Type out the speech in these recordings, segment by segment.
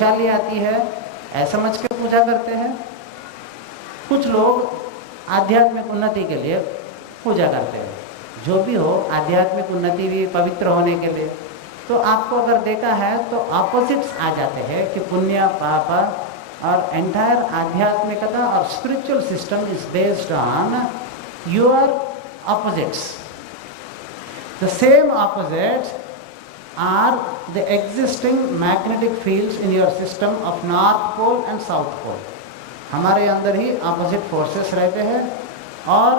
खुशहाली आती है ऐसा समझ के पूजा करते हैं। कुछ लोग आध्यात्मिक उन्नति के लिए पूजा करते हैं, जो भी हो आध्यात्मिक उन्नति भी पवित्र होने के लिए। तो आपको अगर देखा है तो ऑपोजिट्स आ जाते हैं कि पुण्य पाप, और एंटायर आध्यात्मिकता और spiritual system is based on your opposites. The same opposites are the existing magnetic fields in your system of north pole and south pole. हमारे अंदर ही ऑपोजिट फोर्सेस रहते हैं और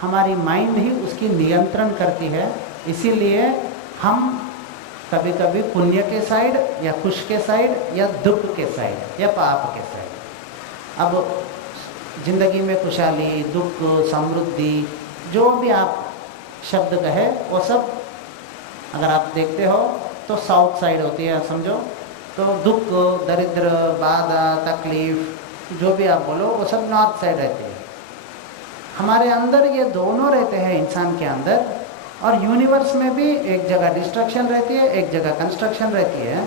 हमारी माइंड ही उसकी नियंत्रण करती है। इसीलिए हम कभी कभी पुण्य के साइड या खुश के साइड या दुख के साइड या पाप के साइड। अब जिंदगी में खुशहाली, दुख, समृद्धि, जो भी आप शब्द कहे वो सब अगर आप देखते हो तो साउथ साइड होती है, समझो। तो दुख, दरिद्र, बाधा, तकलीफ, जो भी आप बोलो वो सब नॉर्थ साइड रहती है। हमारे अंदर ये दोनों रहते हैं इंसान के अंदर, और यूनिवर्स में भी एक जगह डिस्ट्रक्शन रहती है, एक जगह कंस्ट्रक्शन रहती है।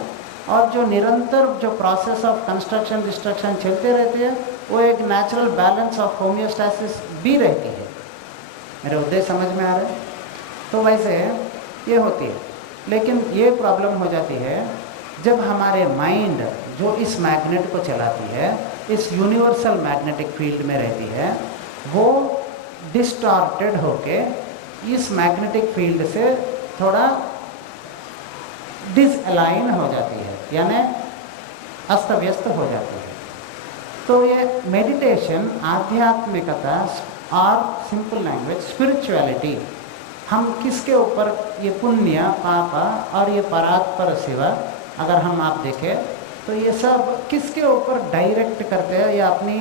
और जो निरंतर जो प्रोसेस ऑफ कंस्ट्रक्शन डिस्ट्रक्शन चलते रहते हैं वो एक नेचुरल बैलेंस ऑफ होम्योस्टैसिस भी रहती है। मेरे उद्देश्य समझ में आ रहा है? तो वैसे ये होती है, लेकिन ये प्रॉब्लम हो जाती है जब हमारे माइंड जो इस मैग्नेट को चलाती है, इस यूनिवर्सल मैग्नेटिक फील्ड में रहती है, वो डिस्टॉर्टेड होके इस मैग्नेटिक फील्ड से थोड़ा डिसअलाइन हो जाती है, यानी अस्त व्यस्त हो जाती है। तो ये मेडिटेशन, आध्यात्मिकता और सिंपल लैंग्वेज स्पिरिचुअलिटी, हम किसके ऊपर ये पुण्य पाप और ये परात्पर सेवा, अगर हम आप देखें तो ये सब किसके ऊपर डायरेक्ट करते हैं या अपनी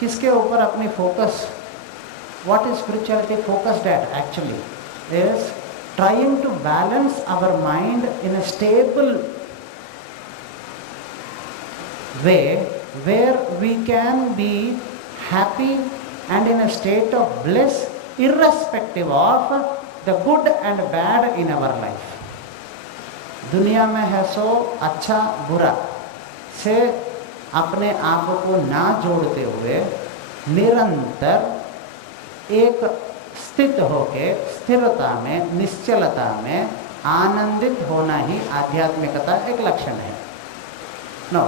किसके ऊपर अपनी focus, what is spirituality focused at actually is trying to balance our mind in a stable way where we can be happy and in a state of bliss irrespective of the good and bad in our life. दुनिया में है सो अच्छा बुरा से अपने आप को ना जोड़ते हुए निरंतर एक स्थित होके स्थिरता में, निश्चलता में आनंदित होना ही आध्यात्मिकता एक लक्षण है। नो,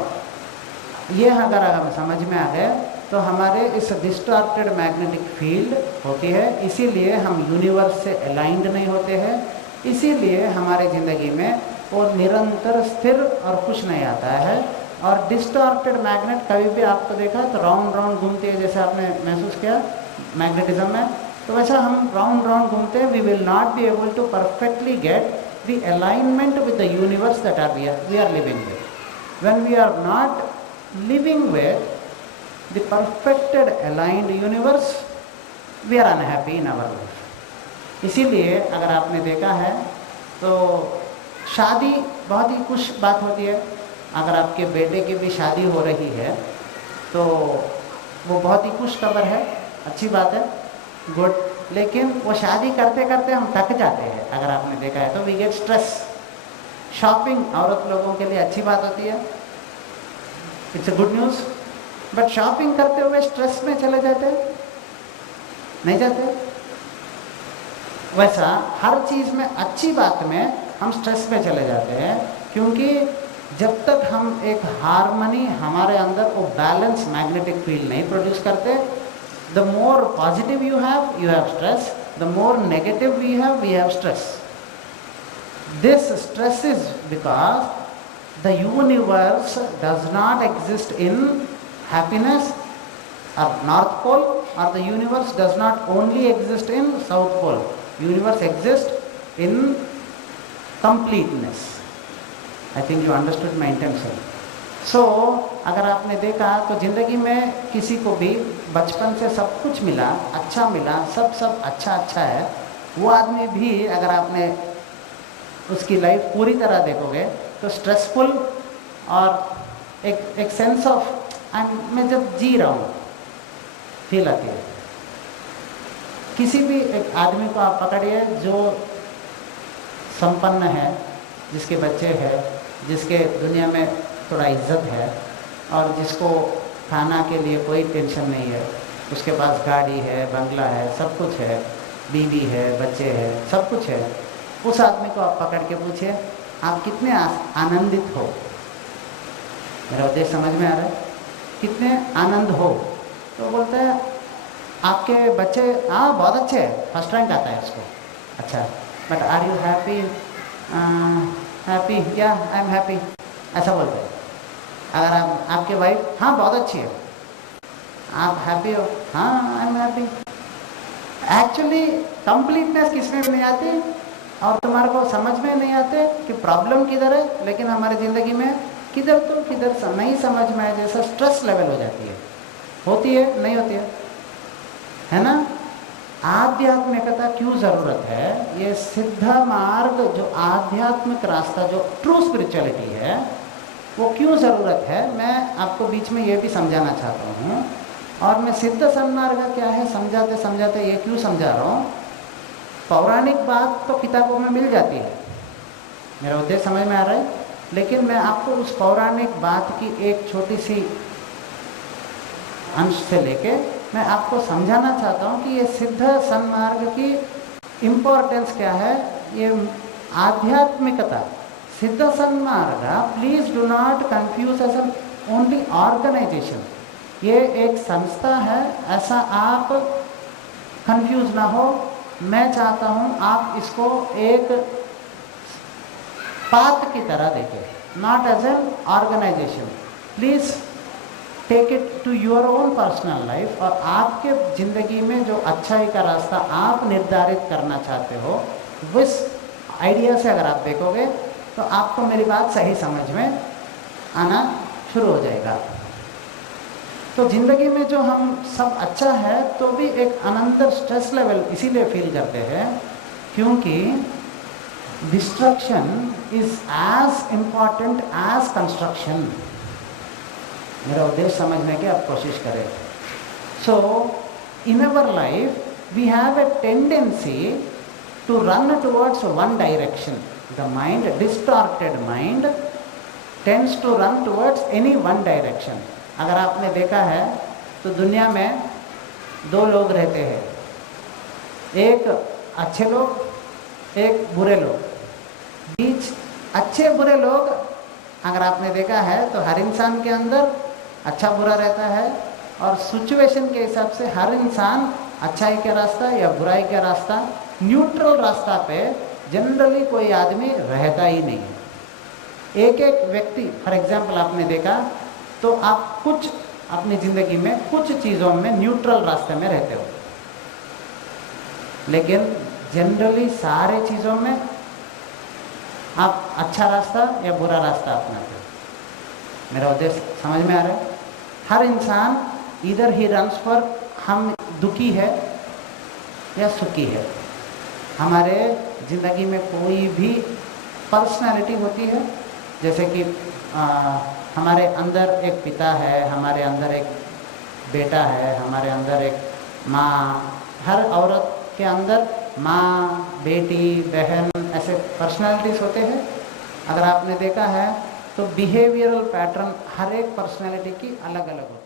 ये अगर हमें समझ में आ गया तो हमारे इस डिस्टॉर्टेड मैग्नेटिक फील्ड होती है, इसीलिए हम यूनिवर्स से अलाइंड नहीं होते हैं, इसीलिए हमारी ज़िंदगी में वो निरंतर स्थिर और खुश नहीं आता है। और डिस्टॉर्टेड मैग्नेट कभी भी आपको देखा तो राउंड राउंड घूमती है, जैसे आपने महसूस किया मैग्नेटिज्म में, तो वैसा हम राउंड राउंड घूमते हैं। We will not be able to perfectly get the alignment with the universe that we are living with. When we are not living with the perfected aligned universe, we are unhappy in our life. इसीलिए अगर आपने देखा है तो शादी बहुत ही खुश बात होती है। अगर आपके बेटे की भी शादी हो रही है तो वो बहुत ही खुश खबर है, अच्छी बात है, गुड। लेकिन वो शादी करते करते हम थक जाते हैं, अगर आपने देखा है तो वी गेट स्ट्रेस। शॉपिंग औरत लोगों के लिए अच्छी बात होती है, it's a good news, but shopping करते हुए स्ट्रेस में चले जाते हैं, नहीं जाते? वैसा हर चीज़ में अच्छी बात में हम स्ट्रेस में चले जाते हैं, क्योंकि जब तक हम एक हार्मनी हमारे अंदर वो बैलेंस मैग्नेटिक फील्ड नहीं प्रोड्यूस करते, the more positive you have stress, the more negative we have stress. This stress is because the universe does not exist in happiness और नॉर्थ पोल, और the universe does not only exist in south pole, universe exist in completeness. I think you understood my intention. So अगर आपने देखा तो ज़िंदगी में किसी को भी बचपन से सब कुछ मिला, अच्छा मिला, सब अच्छा है, वो आदमी भी अगर आपने उसकी लाइफ पूरी तरह देखोगे तो स्ट्रेसफुल और एक सेंस ऑफ मैं जब जी रहा हूँ फील आती है। किसी भी एक आदमी को आप पकड़िए जो संपन्न है, जिसके बच्चे हैं, जिसके दुनिया में थोड़ा इज्जत है और जिसको खाना के लिए कोई टेंशन नहीं है, उसके पास गाड़ी है, बंगला है, सब कुछ है, बीवी है, बच्चे हैं, सब कुछ है, उस आदमी को आप पकड़ के पूछिए आप कितने आनंदित हो। मेरा उद्देश्य समझ में आ रहा है? कितने आनंद हो? तो बोलते हैं आपके बच्चे हाँ बहुत अच्छे हैं, फर्स्ट रैंक आता है उसको। अच्छा, but are you happy? Happy, या आई एम हैप्पी, ऐसा बोलते हैं। अगर आपके वाइफ हाँ बहुत अच्छी है, आप हैप्पी हो? हाँ I am happy. Actually completeness किसमें नहीं आती और तुम्हारे को समझ में नहीं आते कि प्रॉब्लम किधर है, लेकिन हमारी ज़िंदगी में किधर तो किधर नहीं समझ में आए, जैसा स्ट्रेस लेवल हो जाती है, होती है नहीं होती है ना? आध्यात्मिकता क्यों ज़रूरत है? ये सिद्ध मार्ग जो आध्यात्मिक रास्ता जो ट्रू स्पिरिचुअलिटी है वो क्यों ज़रूरत है, मैं आपको बीच में ये भी समझाना चाहता हूँ। और मैं सिद्ध सन्मार्ग क्या है समझाते समझाते ये क्यों समझा रहा हूँ। पौराणिक बात तो किताबों में मिल जाती है, मेरा उद्देश्य समझ में आ रहा है, लेकिन मैं आपको उस पौराणिक बात की एक छोटी सी अंश से लेके मैं आपको समझाना चाहता हूँ कि ये सिद्ध सन्मार्ग की इम्पोर्टेंस क्या है। ये आध्यात्मिकता सिद्ध सन्मार्ग, please do not confuse as only organisation. ये एक संस्था है, ऐसा आप कंफ्यूज ना हो। मैं चाहता हूँ आप इसको एक पाथ की तरह देखें, not as an organization. Please take it to your own personal life. और आपके ज़िंदगी में जो अच्छाई का रास्ता आप निर्धारित करना चाहते हो, उस आइडिया से अगर आप देखोगे तो आपको मेरी बात सही समझ में आना शुरू हो जाएगा। तो ज़िंदगी में जो हम सब अच्छा है तो भी एक अनंतर स्ट्रेस लेवल इसीलिए फील करते हैं क्योंकि destruction is as important as construction. मेरा उद्देश्य समझने की आप कोशिश करें। So in our life we have a tendency to run towards one direction. The mind, distorted mind tends to run towards any one direction. अगर आपने देखा है तो दुनिया में दो लोग रहते हैं, एक अच्छे लोग, एक बुरे लोग। बीच अच्छे बुरे लोग अगर आपने देखा है तो हर इंसान के अंदर अच्छा बुरा रहता है और सिचुएशन के हिसाब से हर इंसान अच्छाई का रास्ता या बुराई का रास्ता, न्यूट्रल रास्ता पे जनरली कोई आदमी रहता ही नहीं है। एक एक व्यक्ति, फॉर एग्जाम्पल आपने देखा तो आप कुछ अपनी ज़िंदगी में कुछ चीज़ों में न्यूट्रल रास्ते में रहते हो, लेकिन जनरली सारे चीज़ों में आप अच्छा रास्ता या बुरा रास्ता अपनाते हो। मेरा उद्देश्य समझ में आ रहा है? हर इंसान इधर ही रन्स फॉर हम दुखी है या सुखी है। हमारे ज़िंदगी में कोई भी पर्सनालिटी होती है, जैसे कि हमारे अंदर एक पिता है, हमारे अंदर एक बेटा है, हमारे अंदर एक माँ, हर औरत के अंदर माँ, बेटी, बहन, ऐसे पर्सनालिटीज़ होते हैं। अगर आपने देखा है तो बिहेवियरल पैटर्न हर एक पर्सनालिटी की अलग अलग होती है।